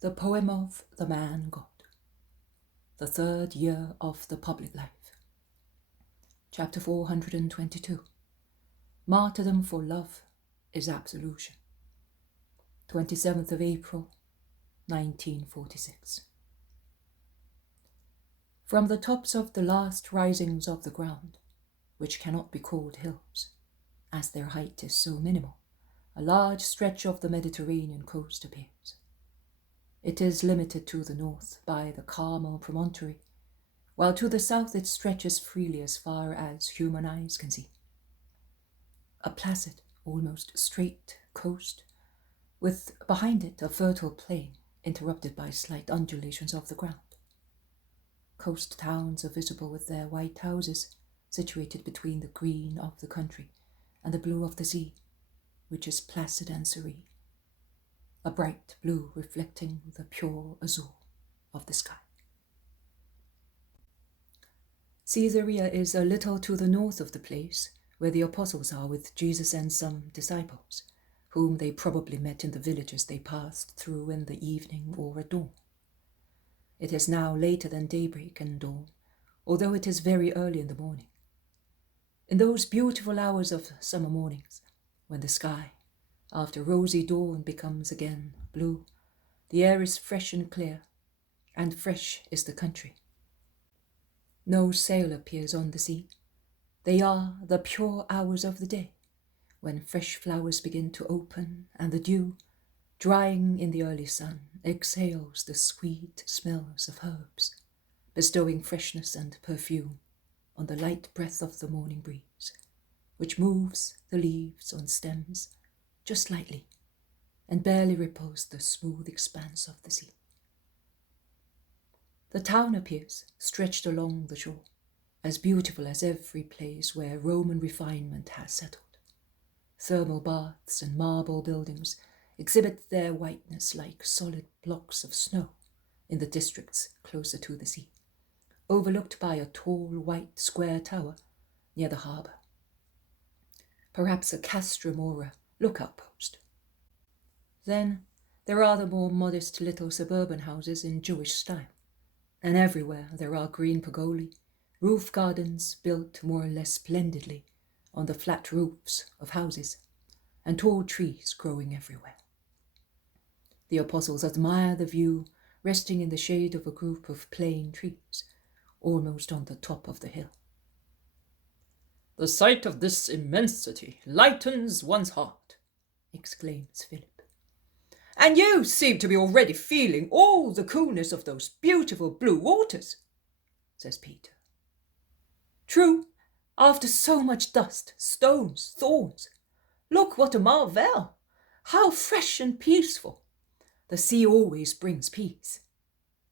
The Poem of the Man God. The Third Year of the Public Life. Chapter 422. Martyrdom for Love is Absolution. 27th of April, 1946. From the tops of the last risings of the ground, which cannot be called hills, as their height is so minimal, a large stretch of the Mediterranean coast appears. It is limited to the north by the Carmel promontory, while to the south it stretches freely as far as human eyes can see. A placid, almost straight coast, with behind it a fertile plain interrupted by slight undulations of the ground. Coast towns are visible with their white houses, situated between the green of the country and the blue of the sea, which is placid and serene, a bright blue reflecting the pure azure of the sky. Caesarea is a little to the north of the place where the apostles are with Jesus and some disciples, whom they probably met in the villages they passed through in the evening or at dawn. It is now later than daybreak and dawn, although it is very early in the morning. In those beautiful hours of summer mornings, when the sky, after rosy dawn, becomes again blue, the air is fresh and clear, and fresh is the country. No sail appears on the sea. They are the pure hours of the day, when fresh flowers begin to open, and the dew, drying in the early sun, exhales the sweet smells of herbs, bestowing freshness and perfume on the light breath of the morning breeze, which moves the leaves on stems just lightly and barely ripples the smooth expanse of the sea. The town appears, stretched along the shore, as beautiful as every place where Roman refinement has settled. Thermal baths and marble buildings exhibit their whiteness like solid blocks of snow in the districts closer to the sea, overlooked by a tall white square tower near the harbour. Perhaps a castrum or a lookout post. Then there are the more modest little suburban houses in Jewish style, and everywhere there are green pergolae, roof gardens built more or less splendidly on the flat roofs of houses, and tall trees growing everywhere. The apostles admire the view resting in the shade of a group of plane trees, almost on the top of the hill. "The sight of this immensity lightens one's heart," exclaims Philip. "And you seem to be already feeling all the coolness of those beautiful blue waters," says Peter. "True, after so much dust, stones, thorns. Look what a marvel! How fresh and peaceful! The sea always brings peace,"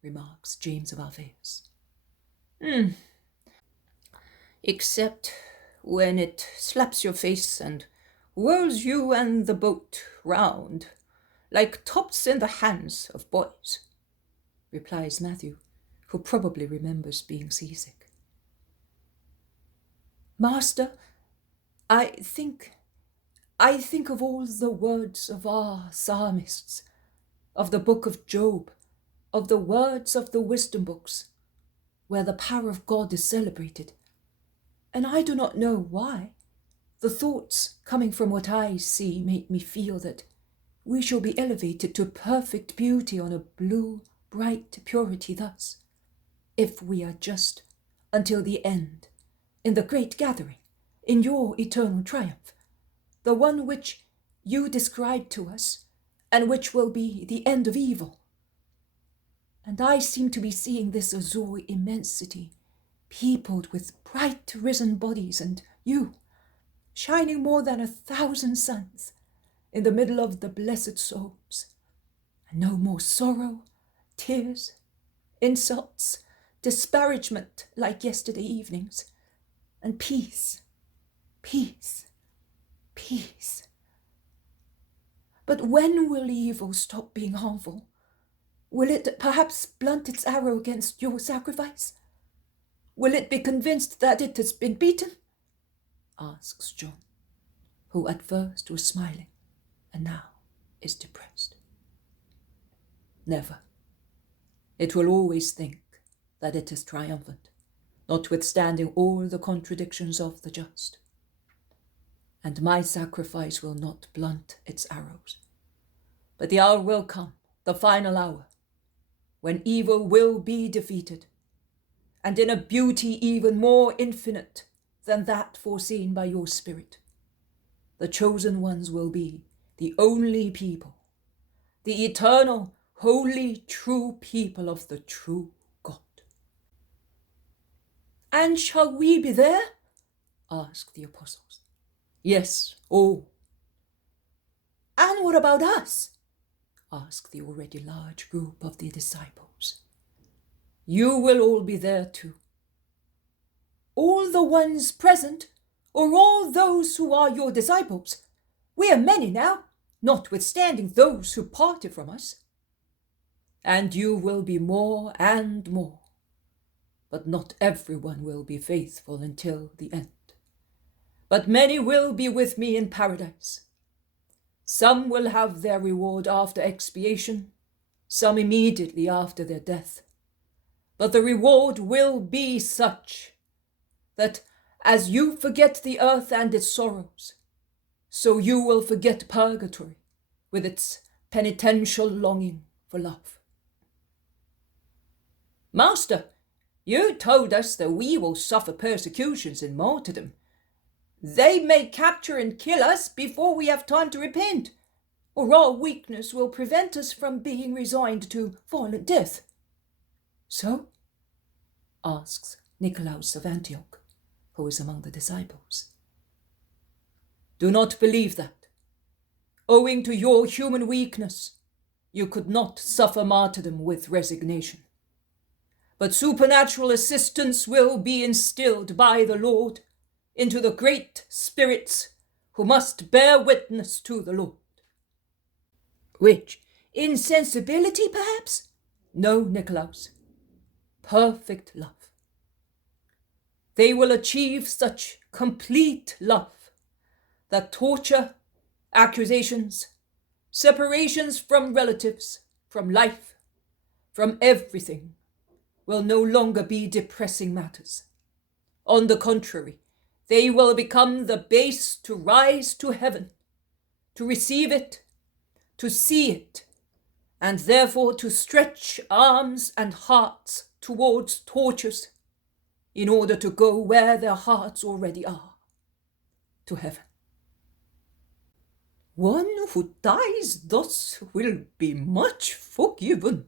remarks James of Alphaeus. "Except when it slaps your face and whirls you and the boat round like tops in the hands of boys," replies Matthew, who probably remembers being seasick. "Master, I think of all the words of our psalmists, of the book of Job, of the words of the wisdom books, where the power of God is celebrated, and I do not know why. The thoughts coming from what I see make me feel that we shall be elevated to perfect beauty on a blue, bright purity thus, if we are just until the end, in the great gathering, in your eternal triumph, the one which you described to us, and which will be the end of evil. And I seem to be seeing this azure immensity, peopled with bright risen bodies, and you, shining more than 1,000 suns, in the middle of the blessed souls, and no more sorrow, tears, insults, disparagement like yesterday evenings, and peace, peace, peace. But when will evil stop being harmful? Will it perhaps blunt its arrow against your sacrifice? Will it be convinced that it has been beaten?" asks John, who at first was smiling and now is depressed. Never. It will always think that it is triumphant, notwithstanding all the contradictions of the just. And my sacrifice will not blunt its arrows. But the hour will come, the final hour, when evil will be defeated, and in a beauty even more infinite than that foreseen by your spirit. The chosen ones will be the only people, the eternal, holy, true people of the true God. And shall we be there? Asked the apostles. Yes, all. And what about us? Asked the already large group of the disciples. You will all be there too. All the ones present, or all those who are your disciples? We are many now, notwithstanding those who parted from us. And you will be more and more, but not everyone will be faithful until the end. But many will be with me in paradise. Some will have their reward after expiation, some immediately after their death. But the reward will be such that as you forget the earth and its sorrows, so you will forget purgatory with its penitential longing for love. Master, you told us that we will suffer persecutions in martyrdom. They may capture and kill us before we have time to repent, or our weakness will prevent us from being resigned to violent death. So? Asks Nicolaus of Antioch, who is among the disciples. Do not believe that. Owing to your human weakness, you could not suffer martyrdom with resignation. But supernatural assistance will be instilled by the Lord into the great spirits who must bear witness to the Lord. Which? Insensibility, perhaps? No, Nicolaus. Perfect love. They will achieve such complete love that torture, accusations, separations from relatives, from life, from everything, will no longer be depressing matters. On the contrary, they will become the base to rise to heaven, to receive it, to see it, and therefore to stretch arms and hearts towards tortures, in order to go where their hearts already are, to heaven. One who dies thus will be much forgiven,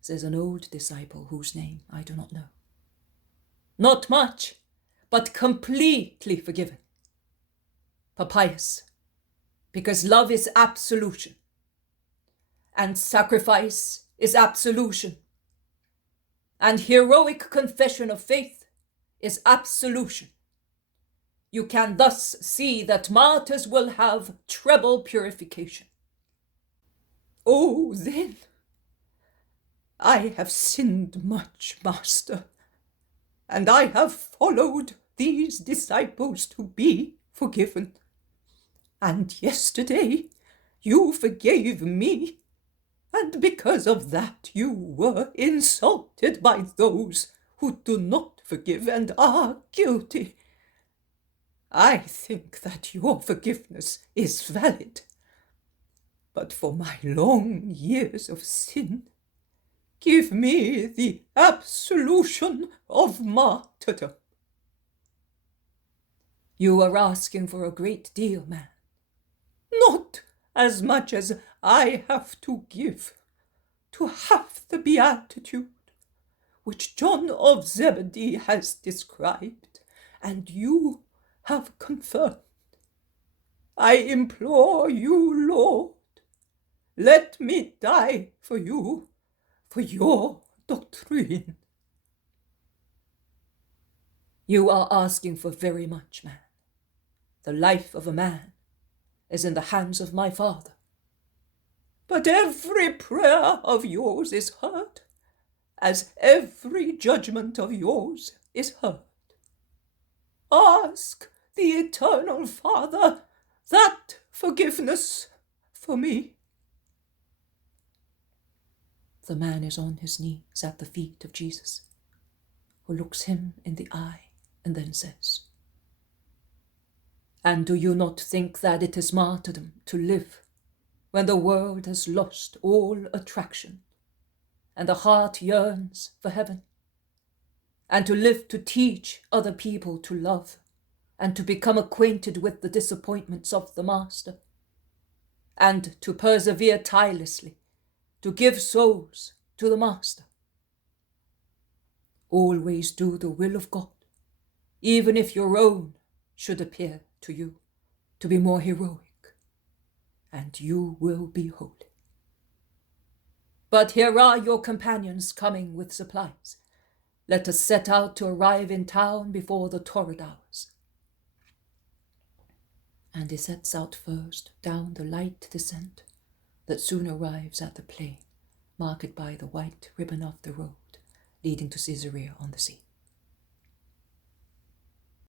says an old disciple whose name I do not know. Not much, but completely forgiven. Papias, because love is absolution, and sacrifice is absolution, and heroic confession of faith is absolution. You can thus see that martyrs will have treble purification. Oh, then, I have sinned much, Master, and I have followed these disciples to be forgiven. And yesterday you forgave me, and because of that you were insulted by those who do not forgive and are guilty. I think that your forgiveness is valid, but for my long years of sin, give me the absolution of martyrdom. You are asking for a great deal, man. Not as much as I have to give, to have the beatitude which John of Zebedee has described, and you have confirmed. I implore you, Lord, let me die for you, for your doctrine. You are asking for very much, man. The life of a man is in the hands of my Father. But every prayer of yours is heard, as every judgment of yours is heard. Ask the Eternal Father that forgiveness for me. the man is on his knees at the feet of Jesus, who looks him in the eye and then says, "And do you not think that it is martyrdom to live when the world has lost all attraction and the heart yearns for heaven? And to live to teach other people to love and to become acquainted with the disappointments of the Master, and to persevere tirelessly to give souls to the Master? Always do the will of God, even if your own should appear to you to be more heroic, and you will be holy. But here are your companions coming with supplies. Let us set out to arrive in town before the torrid hours." And he sets out first down the light descent that soon arrives at the plain, marked by the white ribbon of the road leading to Caesarea on the sea.